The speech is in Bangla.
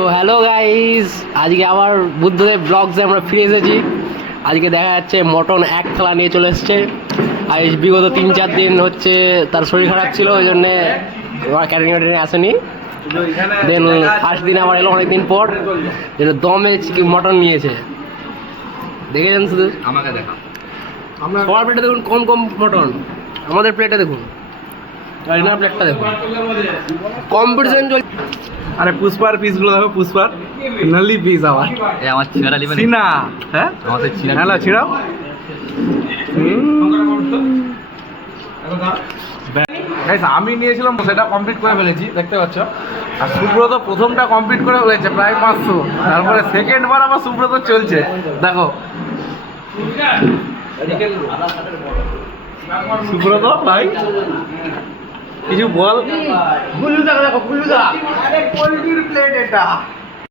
সো হ্যালো গাইস, আজকে আবার বুদ্ধদেব ব্লগসে আমরা ফিরে এসেছি। আজকে দেখা যাচ্ছে মটন এক থালা নিয়ে চলে এসছে। আর বিগত 3-4 দিন হচ্ছে তার শরীর খারাপ ছিল, ওই জন্যে ক্যাটারিং আসেনি। দেন ফার্স্ট দিন আবার এলো অনেকদিন পর, যেন দমে মটন নিয়েছে। দেখেছেন শুধু আমাকে দেখা সবার প্লেটে দেখুন কম কম মটন, আমাদের প্লেটে দেখুন, আর এনার প্লেটটা দেখুন। কম্পিটিশন চলছে। আরে পুষ্পার পিসগুলো দেখো, পুষ্পার নলি পিস আবার এই আমার চিনাটা নেবেন চিনা। হ্যাঁ আমাদের চিনা হ্যালো ছিড়াও। গাইস আমি নিয়েছিলাম সেটা কমপ্লিট করে ফেলেছি, দেখতে পাচ্ছ। আর সুব্রত প্রথমটা কমপ্লিট করে ফেলেছে প্রায় 500। তারপরে সেকেন্ড বার আবার সুব্রত চলছে, দেখো সুব্রত ভাই কিছু বল। বুলুদা দেখো, বুলুদা পোলট্রির প্লেট এটা।